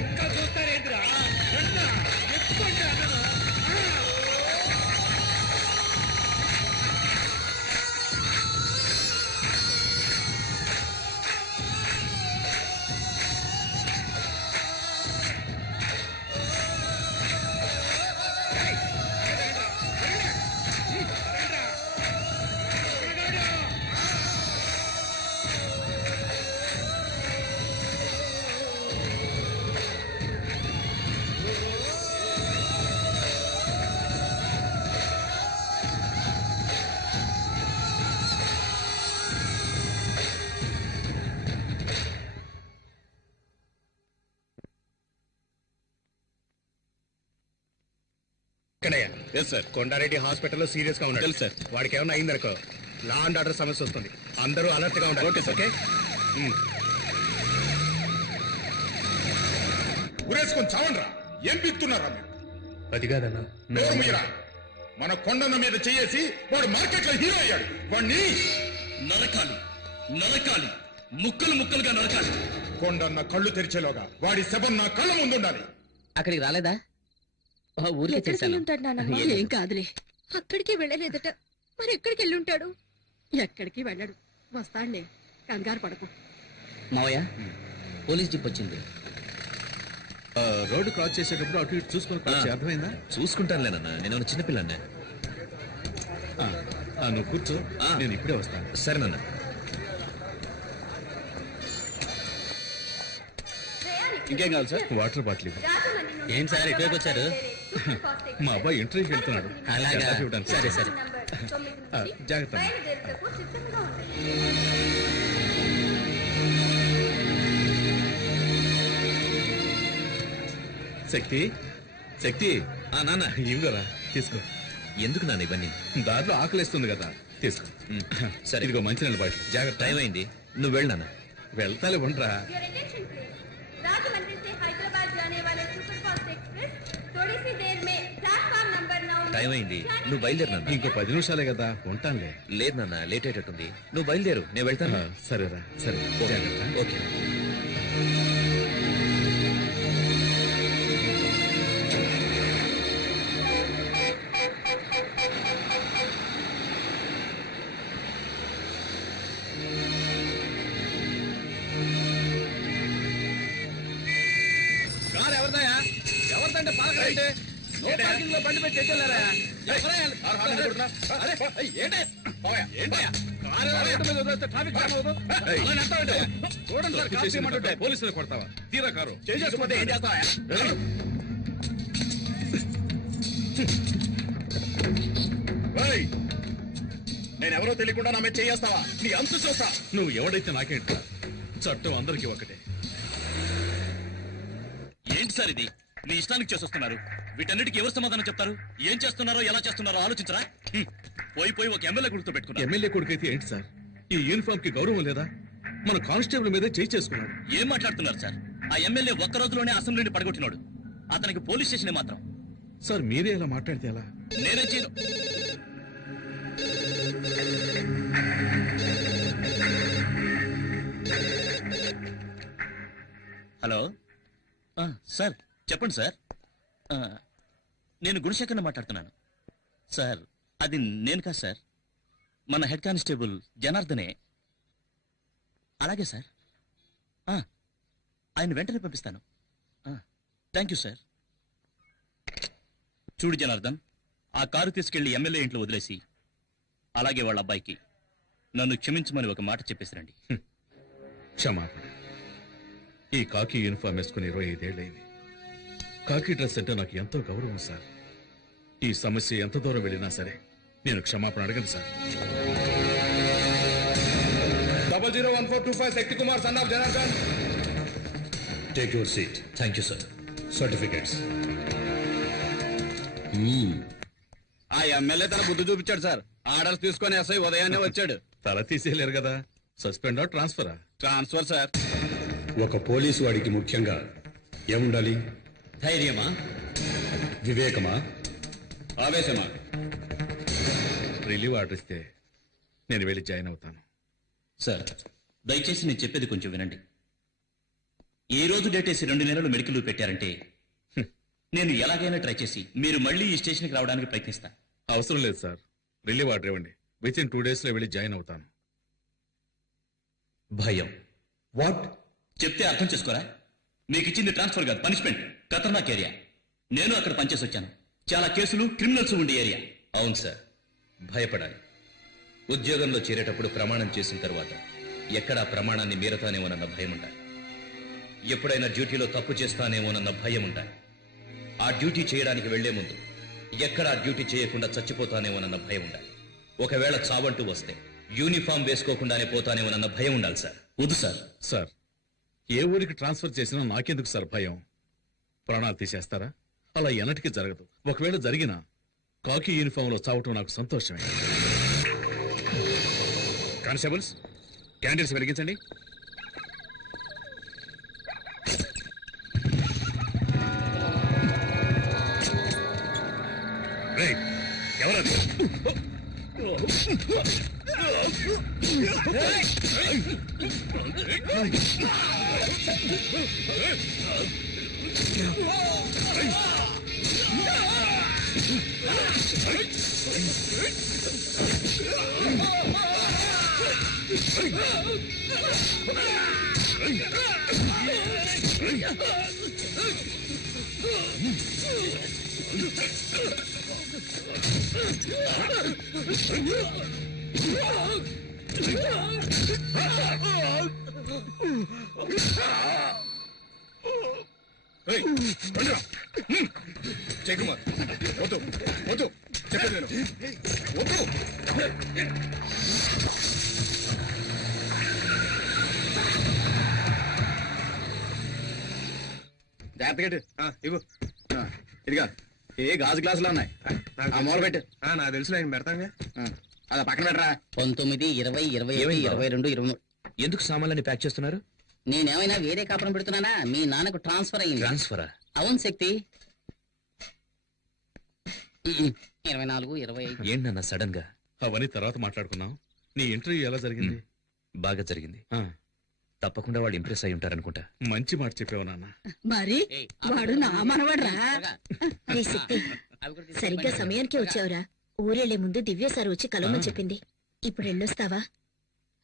ఇంకా చూస్తారేంద్రా ఎత్తుకుంటాను కొండారెడ్డి హాస్పిటల్లో సీరియస్ గా ఉన్నాడు సార్. వాడికి ఏమన్నా అయిందనుకో లా అండ్ ఆర్డర్ సమస్య వస్తుంది. అందరూ అలర్ట్ గా ఉండాలి. Okay sir. ఓకే ఉరేసుకొని చావండ్రా. ఏం పీక్తున్నారా మీరు? అది కాదన్నా నోరు మీరా. మన కొండన్న మీద చేసి వాడు మార్కెట్ లో హీరో అయ్యాడు. వాడిని నరకాలి, నరకాలి, ముక్కలు ముక్కలుగా నరకాలి. కొండన్న కళ్ళు తెరిచేలోగా వాడి శవం నా కళ్ళ ముందుండాలి. అక్కడికి రాలేదా? ఊరికే ఎక్కడికి చేశాను. వెళ్ళుంటాడు నానమ్మ? ఏం కాదులే, అక్కడికి వెళ్ళలేదట. మరి ఎక్కడికి వెళ్ళుంటాడు? ఎక్కడికి వెళ్ళడు, వస్తాడులే, కంగారు పడకు. మావయ్య, పోలీస్ జీప్ వచ్చింది. రోడ్డు క్రాస్ చేసేటప్పుడు అటు ఇటు చూసుకొని cross చేయి, అర్థమైందా? చూసుకుంటానులేనన్నా, నేను చిన్నపిల్లనే. నువ్వు కూర్చో, నేను ఇప్పుడే వస్తాను. సరేనన్నా. ఇంకేం కావాలి సార్? వాటర్ బాటిల్ ఇవ్వు. ఏం సార్ ఇటువైపు వచ్చారు? మా అబ్బాయి ఇంటర్వ్యూకి వెళ్తున్నాడు. అలాగా? కాఫీ ఇవ్వడానికి. సరే సరే. జాగ్రత్త. శక్తి, శక్తి, నాన్న, ఇవి కదా తీసుకో. ఎందుకు నాన్న ఇవన్నీ? దారిలో ఆకలిస్తుంది కదా, తీసుకో. సరే, ఇదిగో మంచినీళ్ళ బాటిల్. జాగ్రత్త. టైం అయింది, నువ్వు వెళ్ళు నాన్న. వెళ్తాలే, ఉండరా. राजमंदिर से हैदराबाद जाने वाले सुपरफास्ट एक्सप्रेस थोड़ी सी देर में प्लेटफॉर्म नंबर 9 టైం అయింది, నువ్వు బయలుదేరు నాన్న. ఇంకో 10 నిమిషాలే కదా, ఉంటానులే. లేదు నాన్న, లేట్ అయ్యేటట్టుంది. నువ్వు బయలుదేరు, నేను వెళ్తాను. సరేరా, సరే, జాగ్రత్త. ఓకే. కారు ఎవరిదయా? ఎవరిదంటే పాలకంటే నో పార్కింగ్ లో బండి పెట్టి ఎట్టెళ్ళారా? చూడండి సార్, కాఫీ ఇమ్మంటుంటే పోలీసులు కొడతావా? తీరా కారు. చేసుకుంటే ఏం చేస్తావా? నేనెవరో తెలియకుండా నా మీద చేయేస్తావా? నీ అంతు చూస్తా. నువ్వు ఎవడైతే నాకేంట, చట్టం అందరికీ ఒకటే. ఏంటి సార్ ఇది? మీ ఇష్టానికి చేసొస్తున్నారు. వీటన్నిటికీ ఎవరు సమాధానం చెప్తారు? ఏం చేస్తున్నారో ఎలా చేస్తున్నారో ఆలోచించరా? పోయి పోయి ఒక ఎమ్మెల్యే గుర్తు పెట్టుకున్నారు. ఎమ్మెల్యే కొడుకైతే ఏంటి సార్, ఈ యూనిఫామ్ కి గౌరవం లేదా? మన కానిస్టేబుల్ మీద చేయి చేసుకున్నాడు. ఏం మాట్లాడుతున్నారు సార్? ఆ ఎమ్మెల్యే ఒక్క రోజులోనే అసెంబ్లీని పడగొట్టినాడు. అతనికి పోలీస్ స్టేషన్ మాత్రం. సార్ మీరే ఇలా మాట్లాడితే ఎలా? నేనే చేయను. హలో సార్, చెప్పండి సార్. నేను గుణశేఖర్ని మాట్లాడుతున్నాను సార్. అది నేను కాదు సార్, మన హెడ్ కానిస్టేబుల్ జనార్దనే. అలాగే సార్, ఆయన వెంటనే పంపిస్తాను. Thank you sir. చూడు జనార్దన్, ఆ కారు తీసుకెళ్లి ఎమ్మెల్యే ఇంట్లో వదిలేసి అలాగే వాళ్ళ అబ్బాయికి నన్ను క్షమించమని ఒక మాట చెప్పేసిరండి. క్షమాపణ. ఈ కాకి యూనిఫామ్ వేసుకుని 25 ఏళ్ళైంది. కాకి డ్రెస్ అంటే నాకు ఎంతో గౌరవం సార్. ఈ సమస్య ఎంత దూరం వెళ్ళినా సరే నేను క్షమాపణ అడగను sir. 001425 Shakti Kumar son of Janardhan. Take your seat. Thank you sir. Certificates. ఆ ఎమ్మెల్యే తన బుద్ధి చూపించాడు సార్. ఆర్డర్స్ తీసుకొని ఎస్ఐ ఉదయాన్నే వచ్చాడు. తల తీసేయలేరు కదా. సస్పెండా, ట్రాన్స్ఫరా? Transfer sir. ఒక పోలీసు వాడికి ముఖ్యంగా ఏముండాలి? ధైర్యమా, వివేకమా, ఆవేశమా? రిలీవ్ ఆర్డర్ ఇస్తే నేను వెళ్ళి జాయిన్ అవుతాను. సార్, దయచేసి నేను చెప్పేది కొంచెం వినండి. ఈ రోజు డేట్ వేసి 2 నెలలు మెడికల్ లీవ్ పెట్టారంటే నేను ఎలాగైనా ట్రై చేసి మీరు మళ్ళీ ఈ స్టేషన్కి రావడానికి ప్రయత్నిస్తా. అవసరం లేదు సార్, రిలీవ్ ఆర్డర్ ఇవ్వండి. వితిన్ 2 days లో వెళ్ళి జాయిన్ అవుతాను. భయం. వాట్? చెప్తే అర్థం చేసుకోరా? మీకు ఇచ్చింది ట్రాన్స్ఫర్ కాదు, పనిష్మెంట్. ఖతర్నాక్ ఏరియా. నేను అక్కడ పనిచేసి వచ్చాను. చాలా కేసులు, క్రిమినల్స్ ఉండే ఏరియా. అవును సార్, భయపడాలి. ఉద్యోగంలో చేరేటప్పుడు ప్రమాణం చేసిన తర్వాత ఎక్కడా ప్రమాణాన్ని మీరతానేమోనన్న భయం ఉండాలి. ఎప్పుడైనా డ్యూటీలో తప్పు చేస్తానేమోనన్న భయం ఉండాలి. ఆ డ్యూటీ చేయడానికి వెళ్లే ముందు ఎక్కడా డ్యూటీ చేయకుండా చచ్చిపోతానేమోనన్న భయం ఉండాలి. ఒకవేళ చావంటూ వస్తే యూనిఫామ్ వేసుకోకుండానే పోతానేమోనన్న భయం ఉండాలి సార్. వద్దు సార్. సార్, ఏ ఊరికి ట్రాన్స్ఫర్ చేసినా నాకెందుకు సార్ భయం? ప్రాణాలు తీసేస్తారా? అలా ఎన్నటికీ జరగదు. ఒకవేళ జరిగినా కాకి యూనిఫామ్ లో చావటం నాకు సంతోషమే. కానిస్టేబుల్స్, క్యాండిల్స్ వెలిగించండి. రేయ్, ఎవరా జయకుమార్ వద్దు వద్దు చెప్పేది నేను వద్దు. జాగ్రత్త గట్టి ఇవ్వు. ఇదిగా ఏ గాజు గ్లాసులు ఉన్నాయి, ఆ మూల పెట్టు. నాకు తెలుసు నేను పెడతాగా. అదా పక్కన పెట్టరా. 19, 20, 21, 22, 23. ఎందుకు సామాన్లని ప్యాక్ చేస్తున్నారు? నేనేమైనా వేరే కాపురం పెడుతున్నానా? మీ నాన్నకు ట్రాన్స్ఫర్ అయింది. ట్రాన్స్ఫరా? అవును శక్తి. 24, 25. ఏంటన్నా సడన్ గా? అవన్నీ తర్వాత మాట్లాడుకున్నాం. నీ ఇంటర్వ్యూ ఎలా జరిగింది? బాగా జరిగింది. ఆ, తప్పకుండా వాళ్ళు ఇంప్రెస్ అయి ఉంటారనుకుంటా. మంచి మాట చెప్పావు నాన్న. మరి ఏయ్, వాడు నా మనవడ్రా. రే శక్తి, అవి కూడా తీసుకొని సరిగ్గా పోయి. సమయానికి వచ్చావురా. ఊరెళ్లే ముందు దివ్య సార్ వచ్చి కలవమని చెప్పింది. ఇప్పుడు వెళ్ళొస్తావా?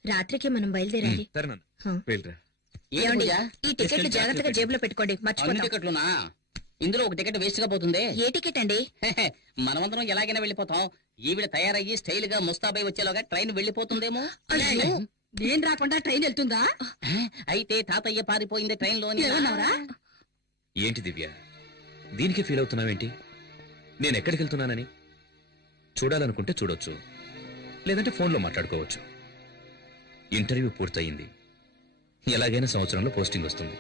రాత్రికి మనం బయలుదేరాలి. సరే నాన్న. హ. వెళ్ళరా. ఏంటి ఏమండి, పూజ? ఈ టికెట్లు జాగ్రత్తగా జేబులో పెట్టుకోండి, అన్ని మర్చిపోతాం. టికెట్లునా? ఇందులో ఒక టికెట్ వేస్ట్ గా పోతుంది. ఏ టికెట్ అండి? మనమందరం ఎలాగైనా వెళ్ళిపోతాం. ఈవిడ తయారయ్యి స్టైల్ గా ముస్తాబై వచ్చేలోగా ట్రైన్ వెళ్ళిపోతుందేమో. అయ్యో, నేను రాకుండా ట్రైన్ వెళ్తుందా? అయితే తాతయ్య పారిపోయింది ట్రైన్ లోని. ఏమన్నావురా? ఏంటి దివ్య, దీనికి ఫీల్ అవుతున్నావేంటి? నేను ఎక్కడికి వెళ్తున్నానని? చూడాలనుకుంటే చూడొచ్చు, లేదంటే ఫోన్లో మాట్లాడుకోవచ్చు. ఇంటర్వ్యూ పూర్తయింది. ఎలాగైనా సంవత్సరంలో పోస్టింగ్ వస్తుంది.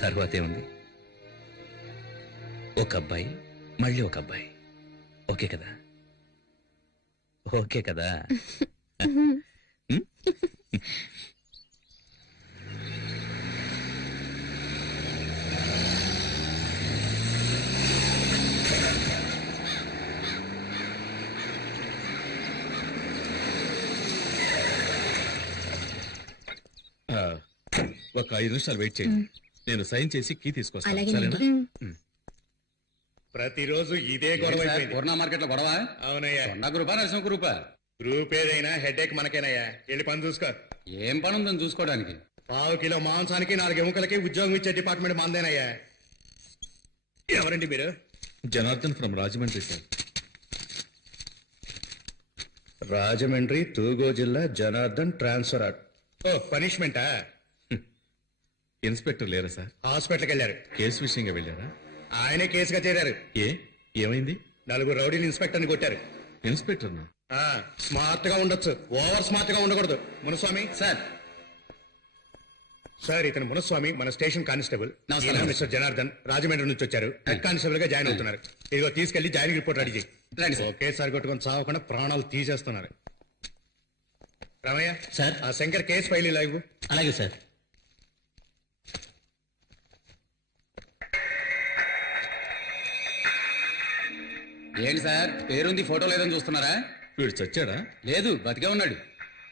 తర్వాతే ఉంది, ఒక అబ్బాయి మళ్ళీ ఒక అబ్బాయి. ఓకే కదా? ఓకే కదా? ఒక 5 నిమిషాలు వెయిట్ చేయండి. నేను సైన్ చేసి కీ తీసుకొస్తాను. అలాగేనండి. సరేనా? ప్రతిరోజు ఇదే గొడవ అయిపోయింది. పూర్ణ మార్కెట్ లో గొడవ. అవునయ్యా, కొండ గ్రూపా నరసింహ గ్రూపా? గ్రూప్ ఏదైనా హెడేక్ మనకేనయ్యా. వెళ్ళి పని చూసుకో. ఏం పని ఉందని చూసుకోవడానికి? 1/2 కిలో మాంసానికి 4 ఎముకలకి ఉద్యోగం ఇచ్చే డిపార్ట్మెంట్ మందేనయ్యా. ఎవరండి మీరు? Janardhan from Rajahmundry sir. రాజమండ్రి తూగో జిల్లా జనార్దన్ ట్రాన్స్ఫర్. ఓ పనిష్మెంటా? ఇన్స్పెక్టర్ లేరా సార్? హాస్పిటల్కి వెళ్ళారు. కేసు విషయంగా వెళ్ళారా? ఆయనే కేసుగా చేరారు. ఏమైంది? 4 రౌడీలు ఇన్స్పెక్టర్ని కొట్టారు. ఇన్స్పెక్టర్నా? స్మార్ట్ గా ఉండొచ్చు, ఓవర్ స్మార్ట్ గా ఉండకూడదు. మునుస్వామి సార్. సార్, ఇతను మునుస్వామి, మన స్టేషన్ కానిస్టేబుల్. నమస్కారం. ఈయన మిస్టర్ జనార్దన్, రాజమండ్రి నుంచి వచ్చారు. హెడ్ కానిస్టేబుల్ గా జాయిన్ అవుతున్నారు. ఇదిగో తీసుకెళ్లి జాయినింగ్ రిపోర్ట్ రెడీ చేయి. రండి సార్. ఒకేసారి కొట్టుకొని చావకుండా ప్రాణాలు తీసేస్తున్నారు. రామయ్య సార్. ఆ శంకర్ కేసు ఫైల్ ఇలా ఇవ్వు. అలాగే సార్. ఏంటి సార్, పేరుంది ఫోటో లేదని చూస్తున్నారా? వీడు చచ్చాడా? లేదు, బతికే ఉన్నాడు.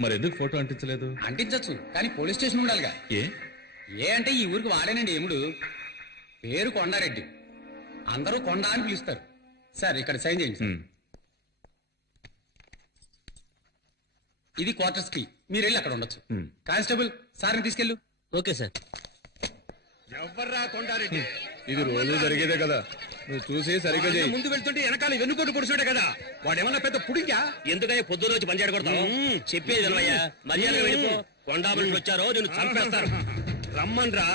మరి ఎందుకు ఫోటో అంటించలేదు? అంటించచ్చు, కానీ పోలీస్ స్టేషన్ ఉండాలిగా. ఏ అంటే ఈ ఊరికి వాడేనండి ఎముడు. పేరు కొండారెడ్డి, అందరూ కొండ అని పిలుస్తారు. సార్, ఇక్కడ సైన్ చేయండి సార్. ఇది క్వార్టర్స్ కి, మీరు వెళ్ళి అక్కడ ఉండొచ్చు. కానిస్టేబుల్, సార్ని తీసుకెళ్ళు. Okay sir. ఎవర్రా కొండారెడ్డి? ఇది రోజు జరిగేదే కదా, నువ్వు చూసి సరిగ్గా చేయి. ముందు వెళ్తుంటే వెనకాల వెన్నుకోటు పొడుచుడే కదా. వాడు ఏమన్నా పెద్ద పుడిగా? ఎందుకయ్యా పొద్దున్న వచ్చి పంచాడు కొడతావు? చెప్పేది వినవయ్యా, మర్యాదగా వెళ్ళిపో. కొండా మనుషులు వచ్చారో నేను చంపేస్తారు. రమ్మన్రా,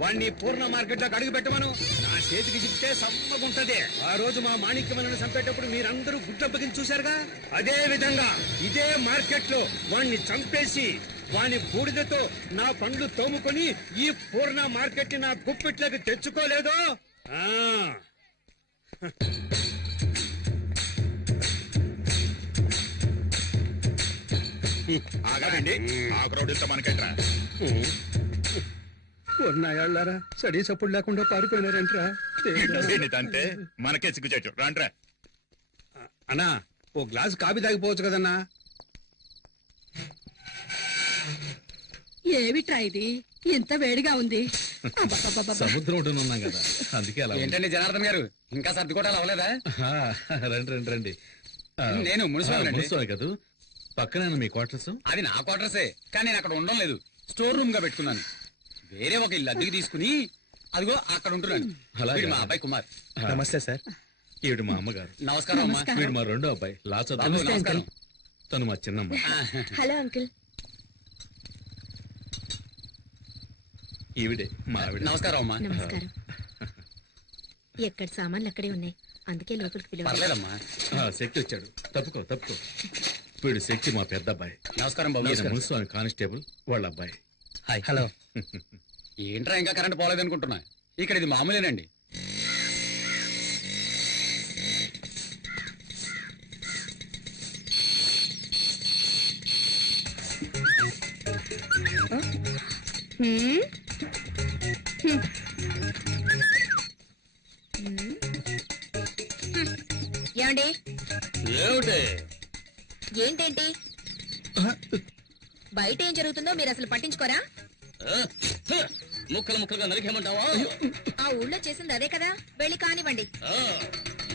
వాడిని పూర్ణ మార్కెట్ లోకి అడుగు పెట్టమను. నా చేతికి చిక్కితే సమ్మగుంటది. ఆ రోజు మా మాణిక్యమలను చంపేటప్పుడు మీరందరూ గుడ్డప్పగిని చూశారుగా. అదే విధంగా ఇదే మార్కెట్ లో వాణ్ణి చంపేసి వాని బూడిదతో నా పండ్లు తోముకొని ఈ పూర్ణ మార్కెట్ నా గుప్పిట్లోకి తెచ్చుకోలేదో. ఆగాలండి, ఆ క్రౌడ్తో మనకెట్రా? ఉన్నాయాళ్ళారా సడీ సప్పుడు లేకుండా పారిపోయినారంట్రా. అంటే మనకే సిగ్గుచేటు. రాంట్రా. అన్నా, ఓ గ్లాస్ కాఫీ తాగిపోవచ్చు కదన్నా. ఏమిట్రా ఇది ఇంత వేడిగా ఉంది? అబ్బబ్బబ్బబ్బ. సముద్రం ఒడ్డున ఉన్నాం కదా, అందుకే అలా ఉంది. ఏంటండి జనార్దన్ గారు, ఇంకా సర్దుకోవటాలు అవ్వలేదా? ఆ, రండి రండి రండి. నేను మున్సిపాలిటీ. మున్సిపల్ కాదు, పక్కనే మీ క్వార్టర్స్. అది నా క్వార్టర్సే, కానీ నేను అక్కడ ఉండడం లేదు. స్టోర్ రూమ్ గా పెట్టుకున్నాను. వేరే ఒక ఇల్లు అద్దెకి తీసుకుని అదిగో అక్కడ ఉంటున్నాను. అలాగా? వీడు మా అబ్బాయి కుమార్. నమస్తే సార్. ఈవిడ మా అమ్మగారు. నమస్కారం అమ్మా. వీడు మా రెండో అబ్బాయి లా బాబు, చదువు. నమస్కారం. తను మా చిన్నమ్మ. Hello uncle. ఈవిడే మా ఆవిడ. నమస్కారం అమ్మా. నమస్కారం. ఎక్కడ సామాన్లు అక్కడే ఉన్నాయి, అందుకే లోపలికి పిలవాలి. పర్లేదమ్మా. శక్తి వచ్చాడు, తప్పుకో తప్పుకో. వీడు శక్తి మా పెద్ద అబ్బాయి. నమస్కారం బాబు. ఈయన మున్సిపల్ కానిస్టేబుల్ వాళ్ళ అబ్బాయి. హాయ్. హలో. ఏంట్రా ఇంకా కరెంట్ పోలేదు అనుకుంటున్నా, ఇక్కడ ఇది మామూలేనండి. ఏమండి? ఏమిటి? ఏంటేంటి బయట ఏం జరుగుతుందో మీరు అసలు పట్టించుకోరా? ముక్కలు ముక్కలుగా నరికేమంటావా? ఆ ఊళ్ళో చేసింది అదే కదా, వెళ్ళి కానివ్వండి.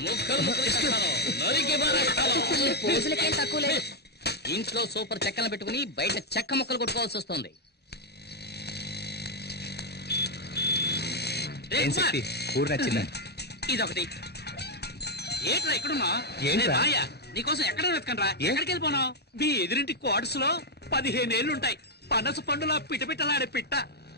ముక్కలు ముక్కలు చేస్తాను, నరికి పారేస్తాను. ఈ పోజులకేం తక్కువ లేదు. ఇంట్లో సూపర్ చెక్కలు పెట్టుకుని బయట చెక్క ముక్కలు కొట్టుకోవాల్సి వస్తుంది. ఏం శక్తి, ఊరు నచ్చిందా? ఇదొకటి. ఏంట్రా ఇక్కడున్నా? ఏంట్రా? నీకోసం ఎక్కడ వెతకనరా? ఎక్కడికి వెళ్ళిపోనావు? మీ ఎదురింటి క్వార్టర్స్ లో 15 ఏళ్లుంటాయి. పనస పండులా పిటపిటలాడే పిట్ట.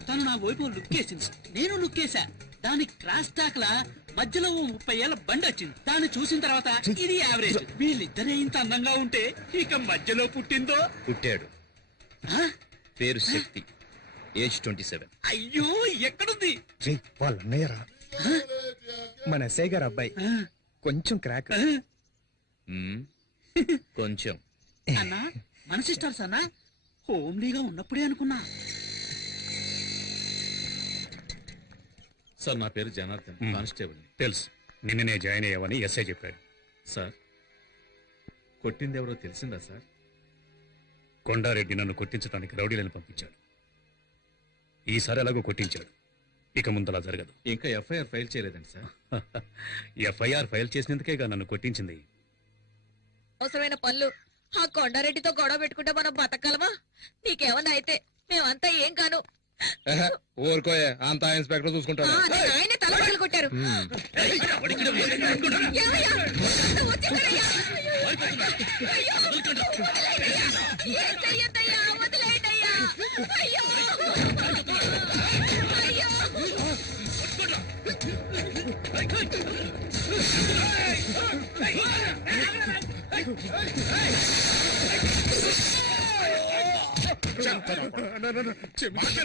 తను నా వైపు లుక్కేసింది, నేను లుక్కేసా. దాని క్రాస్ టాక్ లా మధ్యలో ఓ 30 ఏళ్ల బండి వచ్చింది. దాన్ని చూసిన తర్వాత ఇది యావరేజ్. వీళ్ళిద్దరే ఇంత అందంగా ఉంటే ఇక మధ్యలో పుట్టిందో. పుట్టాడు. పేరు శక్తి, ఏజ్ 27. అయ్యో, ఎక్కడుంది? వాళ్ళ అన్నయ్యరా, మన ఎస్ఐ గారు అబ్బాయి. కొంచెం క్రాక్. కొంచెం. అన్నా, మన సిస్టర్స్ అన్నా, హోమ్లీగా ఉన్నప్పుడే అనుకున్నా. సార్ నా పేరు జనార్దన్, కానిస్టేబుల్. తెలుసు, నిన్ననే జాయిన్ అయ్యావని ఎస్ఐ చెప్పాడు. సార్, కొట్టింది ఎవరో తెలిసిందా సార్? కొండారెడ్డి నన్ను కొట్టించడానికి రౌడీలను పంపించాడు. ఈసారి ఎలాగో కొట్టించాడు, ఇక ముందలా జరగదు. ఇంకా ఎఫ్ఐఆర్ ఫైల్ చేయలేదండి సార్. ఎఫ్ఐఆర్ ఫైల్ చేసినందుకేగా నన్ను కొట్టించింది. అవసరమైన పనులు ఆ కొండారెడ్డితో గొడవ పెట్టుకుంటే మనం బతకగలమా? నీకేమన్నా అయితే మేమంతా ఏం కాను. ఊరుకోయే, అంతా ఇన్స్పెక్టర్ చూసుకుంటాడు. ఆయన తల పగలు కొట్టారు. ఏమయ్యా? వచ్చేసారయ్యా. అయ్యో. ఏం చెయ్యొద్దయ్యా, వదిలేయండయ్యా. అయ్యో. అయ్యో.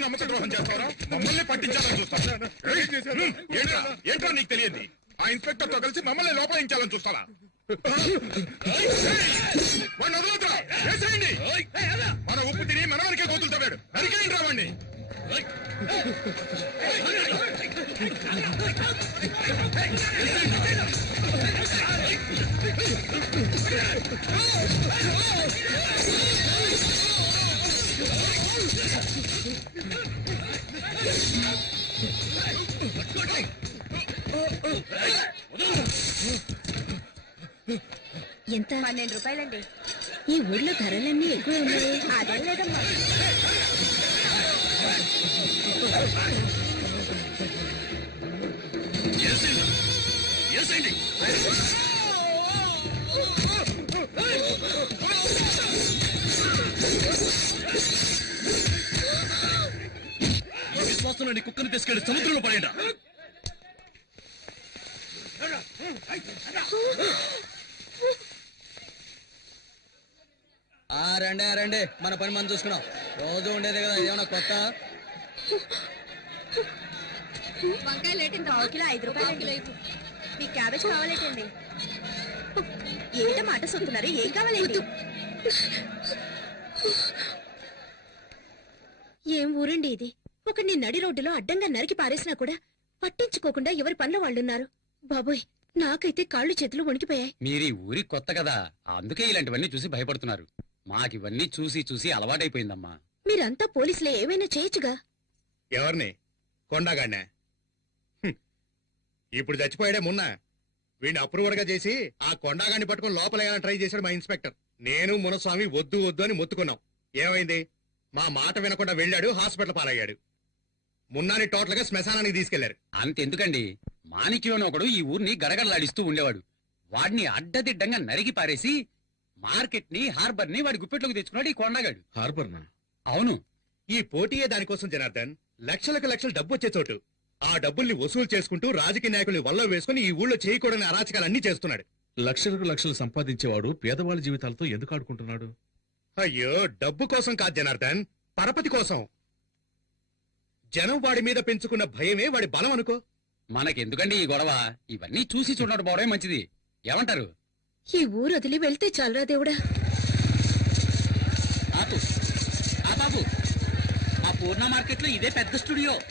నమ్మక ద్రోహం చేస్తారా? మమ్మల్ని పట్టించాలని చూస్తారా? ఏంట్రా నీకు తెలియదు? ఆ ఇన్స్పెక్టర్ తో కలిసి మమ్మల్ని లోపలించాలని చూస్తారా? వాడిని వదలొద్దురా, వేసేయండి. మన ఉప్పు తిని మనవరికే గోతులు తవ్వాడు, నరికేయండి రావండి. ఎంత? 12 రూపాయలండి. ఈ ఊర్లో ధరలన్నీ ఎక్కువ ఉన్నాయి. అదేం లేదమ్మా. ఈ విశ్వాసంలో నీ కుక్కను తీసుకెళ్లి సముద్రంలో పడేయండి. రండి రండి, మన పని మనం చూసుకున్నాం. రోజు ఉండేది కదా, ఏమన్నా కొత్త? వంకాయ లేటండి, 5 రూపాయలు. మీ క్యాబేజ్ కావాలేటండి. ఏంటో మాట సొత్తున్నారు, ఏం కావాలండి? ఏం ఊరండి ఇది? ఒకడిని నడి రోడ్డులో అడ్డంగా నరికి పారేసినా కూడా పట్టించుకోకుండా ఎవరి పనిలో వాళ్ళున్నారు. బాబోయ్, నాకైతే కాళ్ళు చేతులు వణికిపోయాయి. మీరు ఈ ఊరికి కొత్త కదా, అందుకే ఇలాంటివన్నీ చూసి భయపడుతున్నారు. మాకివన్నీ చూసి చూసి అలవాటైపోయిందమ్మా. మీరంతా పోలీసులే, ఏమైనా చేయొచ్చుగా. ఎవరిని? కొండగాడినా? ఇప్పుడు చచ్చిపోయాడే మొన్న. వీడిని అప్రూవర్ గా చేసి ఆ కొండగాడిని పట్టుకుని లోపలేయాలని ట్రై చేశాడు మా ఇన్స్పెక్టర్. నేను మునస్వామి వద్దు వద్దు అని మొత్తుకున్నాం. ఏమైంది? మా మాట వినకుండా వెళ్ళాడు, హాస్పిటల్ పాలయ్యాడు. మున్నాని టోటల్ గా శ్మశానానికి తీసుకెళ్లారు. అంతెందుకండి, మాణిక్యం అని ఒకడు ఈ ఊరిని గడగడలాడిస్తూ ఉండేవాడు. వాడిని అడ్డదిడ్డంగా నరికి పారేసి మార్కెట్ ని, హార్బర్ ని వాడి గుప్పెట్లోకి తెచ్చుకున్నాడు ఈ కొండగాడు. హార్బర్నా? అవును. ఈ పోటీయే దానికోసం జనార్దన్. లక్షలకు లక్షలు డబ్బు వచ్చే చోటు. ఆ డబ్బుల్ని వసూలు చేసుకుంటూ రాజకీయ నాయకుల్ని వల్ల వేసుకుని ఈ ఊళ్ళో చేయకూడని అరాచకాలన్నీ చేస్తున్నాడు. లక్షలకు లక్షలు సంపాదించేవాడు పేదవాళ్ళ జీవితాలతో ఎందుకు ఆడుకుంటున్నాడు? అయ్యో, డబ్బు కోసం కాదు జనార్దన్, పరపతి కోసం. జనం వాడి మీద పెంచుకున్న భయమే వాడి బలం అనుకో. మనకెందుకండి ఈ గొడవ? ఇవన్నీ చూసి చూడడం పోవడమే మంచిది. ఏమంటారు? ఈ ఊరు వదిలి వెళ్తే చాలరా దేవుడా. ఆపు ఆ బాబు, ఆ పూర్ణ మార్కెట్ లో ఇదే పెద్ద స్టూడియో.